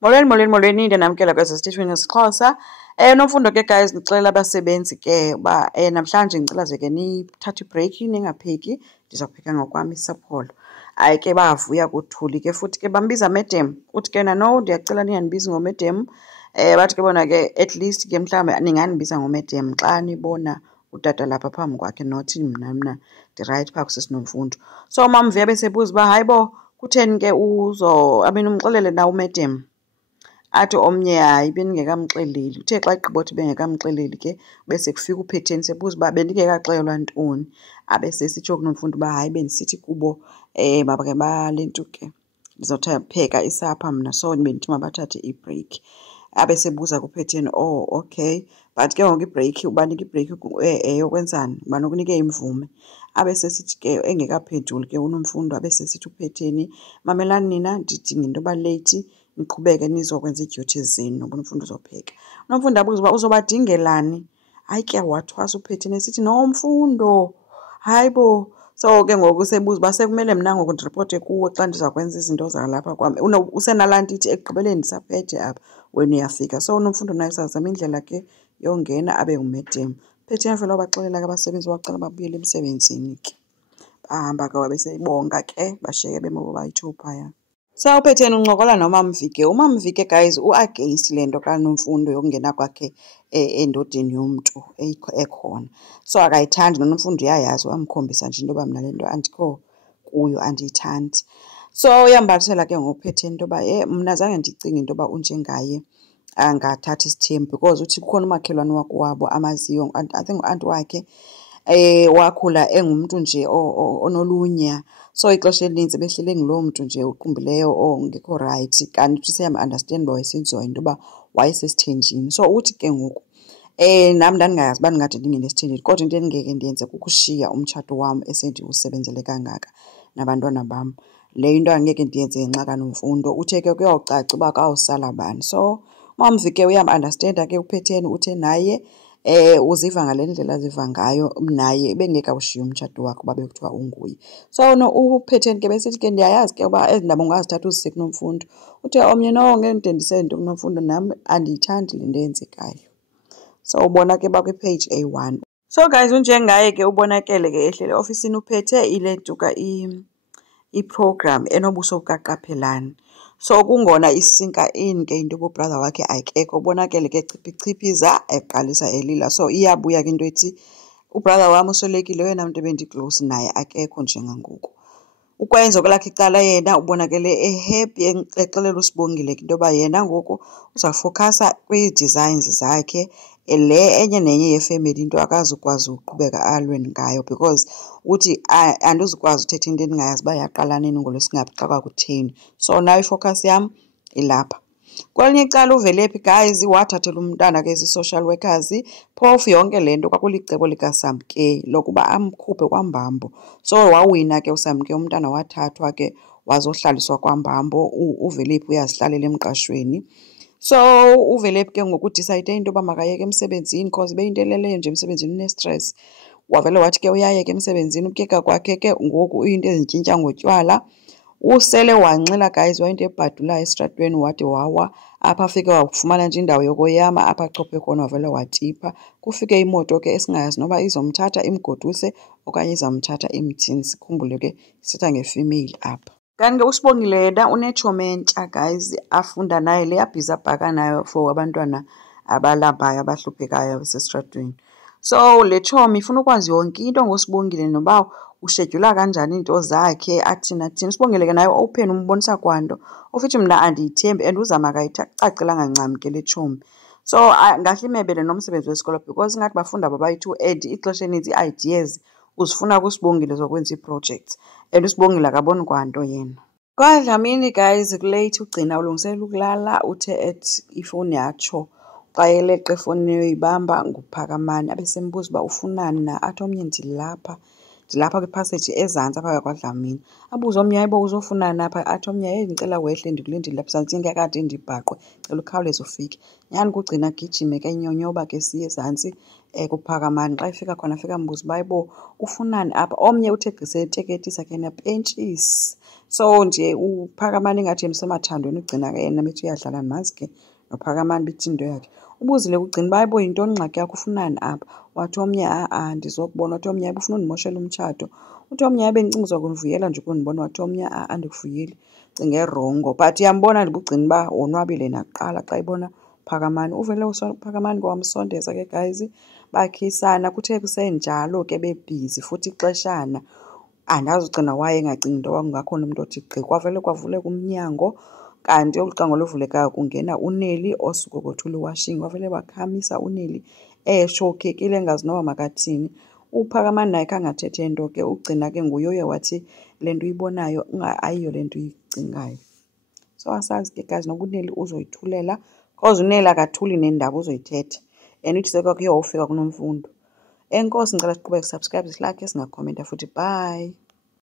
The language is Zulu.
Molweni ndiyanamkela kwesi sitishini ngesiXhosa. Nomfundo ke guys, ndixelela abasebenzi ke uba namhlanje ngicela ze ke nithathe ibhreyikhi ningapheki, ndiza kupheka ngokwam isapholo. Hayi ke bavuya kuthuli ke futhi ke bambiza madam. Uthi ke no, ndiyacela ningandibizi ngomadam. Bathi ke bona ke at least ke mhlawumbi ningandibiza ngomadam xa nibona utata lapha phambi kwakhe, nothi mna ndirayithi phaa kusisinomfundo. So uMamVuya besebuza uba hayi bo kutheni ke umxelele na umadam. Athi omnye hayi bendingekamxeleli. Uthe xa egqibothi bengekamxeleli ke bese kufika uPhetheni sebuza uba bendingekaxelelwa ntoni. Abe sesitsho kuNomfundo uba hayi bendisithi kubo mabake bale nto ke pheka isapha mna, so bendithi mabathathe ibhreyikhi. Abe sebuza kuPhetheni, oh okay, but ke ngoku ibhreyikhi ubanika ibhreyikhi yokwenzani, banokunike imvume. Abe sesithi ke engekaphenduli ke uNomfundo abe sesithi uPhetheni, mamelani nina ndidinga into yoba leyithi niqhubeke nizokwenza ii-duties zenu noba uNomfundo uzopheka. uNomfundo abuza uba uzobadingelani. Hayi ke wathwasa uPhetheni esithi noMfundo, hayi bo. So ke ngoku sebuza uba sekumele mna ngoku ndiripote kuwe xa ndiza kwenza izinto zalapha kwam. Usenalaa nto ithi ekugqibeleni ndisaphethe apha wena uyafika. So uNomfundo naye sazama indlela ke yongena abe ngumadam. uPhetheni vele wabaxelela ke abasebenzi wacela babuyele emsebenzini ke. Bahamba ke wabesebonga ke bashiyeke bemobo bayi-2 phaya. So uPhetheni uncokola noMamVuya. uMamVuya ke guys u-against le nto kaNomfundo yokungena kwakhe endodeni yomntu ekhona. So akayithandi, noNomfundo uyayazi, wamkhombisa nje into yoba mna le nto andikho kuyo, andiyithandi. So uyambalisela ke ngokuPhetheni into yoba mna zange ndicinge into yoba unjengaye angathatha isithembu, because uthi kukhona umakhelwane wakowabo amaziyo, I think u-anti wakhe wakhula engumntu nje onolunya. So ixesha elininzi behlele nguloo mntu nje uqumbileyo ongekho rayithi, kanti uthi siyam-understand uba wayesenziwa yinto yoba wayesesithenjini. So uthi ke ngoku nam ndandingayazi uba ndingade ndingene esithenjini, kodwa into endingeke ndiyenze kukushiya umtshato wam esendiwusebenzele kangaka nabantwana bam. Leyo into angeke ndiyenze ngenxa kaNomfundo. Uthe ke kuyawucaca uba kawusala bani. So uMamVuya ke uyam-understanda ke uPhetheni, uthe naye uziva ngale ndlela aziva ngayo, naye bengekawushiya umtshato wakhe uba bekuthiwa unguye. So uPhetheni ke besithi ke ndiyayazi ke uba ezi ndaba ungazithatha uzise kuNomfundo. Uthe omnye no, ngeke ndide ndise nto kuNomfundo, nam andiyithandi le nto eyenzekayo. So ubona ke bakwi-page A1. So guys unjengaye ke ubonakele ke ehlele ofisini uphethe ile ntuka i-program enobuso bukaQaphelani. So kungona isinka in ke into yoba ubrother wakhe akekho, ubonakele ke echiphiza eqalisa elila. So iyabuya ke into ethi ubrother wam uswelekile, oyena mntu ebendiklowusi naye akekho njengangoku. Ukwenza kwelakhe icala yena ubonakele ehappy, exelela uSibongile ke into yoba yena ngoku uzawufokhasa kwii-designs zakhe. Le enye nenye yefemeli into akazukwazi uqhubeka alwe ngayo, because uthi andizukwazi uthetha into endingayazi uba yaqala nini ngolwesingaphi xa kwakutheni. So nayo ifocus yam ilapha. Kwelinye icala uVelephi guys wathathela umntana ke ezi-social workers, phofu yonke le nto kwakulicebo likaSamke lokuba amkhuphe kwaMbambo. So wawina ke uSamke, umntana wathathwa ke wazohlaliswa kwaMbambo. uVelephi uyazihlalela emqashweni. So uVelephi ke ngoku udisayide into yoba makayeke emsebenzini because beyinto eleleyo nje emsebenzini une-stress. Wavele wathi ke uyayeka emsebenzini, ukuyeka kwakhe ke ngoku uyinto ezintshintshya ngotywala. Usele wanxila guys, wayinto ebhadulayo esitratweni, wade wawa apha, afike wafumana nje indawo yokoyama apha achophe khona, wavele watipha. Kufike imoto ke esingayazi noba izomthatha imgoduse okanye izamthatha imthini. Sikhumbule ke sithetha nge-female apha. Kanti ke uSibongile yena unetshomi entsha guys, afunda naye le yabhiza abhaka nayo for abantwana abalambayo abahluphekayo abasesitratweni. So le tshomi ifuna ukwazi yonke into ngoSibongile, noba ushedyula kanjani iinto zakhe, athini athini. uSibongile ke naye open umbonisa kwanto, ofithi mna andiyithembi and uzama akayicacelanga ncam ke le tshomi. So ngahle imebele nomsebenzi wesikolo because ingathi bafunda babayi-2 and ixesha elinintsi ii-ideas uzifuna kuSibongile zokwenza ii-projects, and uSibongile akaboni kwanto yena. KwaDlamini guys kulate, ugcina ulungiselela ukulala, uthe ethi ifowuni yatsho. Xa eleqa efowunini eyoyibamba nguPhakamani, abe sembuza uba ufunani na. Athi omnye ndilapha Ndilapha kwiphaseji ezantsi apha kwaDlamini. Abuze omnye, hayibo uzofunani apha? Athi omnye, heyi ndicela wehle ndikulindile lapha ezantsi ingekade ndibhaqwe, ndicela ukhawuleze ufike. Nyhani kugcina agijime ke enyonyoba ke siya ezantsi kuPhakamani. Xa efika khona afika ambuza uba, hayibo ufunani apha? Omnye uthe gqise eteketisa ke yena pentshisi. So nje uPhakamani ingathi emsemathandweni ugcina ke yena bethi uyadlala nimazi ke noPhakamani bithi into yakhe. Ubuzile kugcina uba, hayibo yintoni ingxaki yakho, ufunani apha? Wathi omnye, ha-a ndizokubona. Wathi omnye, hayibo ufuna undimoshela umtshato? Uthi omnye, hayibe bendicinga uzokundivuyela nje ukundibona. Wathi omnye, ha-a andikuvuyeli, cinge rongo. But uyambona ubugcina uba wonwabile nakuqala xa ebona uPhakamani. Uvele uPhakamani wamsondeza ke guys, bakhisana. Kuthe kusenjalo ke bebhizi futhi ixeshana, andazi ugcina waye engacingi into yoba kungakhona umntu othi gqi. Kwavele kwavuleka umnyango, kanti olu cango luvulekayo kungena uNeli osuke kothula iwashing. Wavele wakhamisa uNeli eshokekile engazi noba makathini. uPhakamani naye khange athethe nto ke, ugcina ke nguye oye wathi le nto uyibonayo ayiyo le nto uyicingayo. So asazi ke guys noba uNeli uzoyithulela, because uNeli akathuli nendaba uzoyithetha and uthi sekwakuye wofika kuNomfundo. Enkosi, ngicela siqhubeke subscribe, silakhe, singakhomenta futhi. Bye.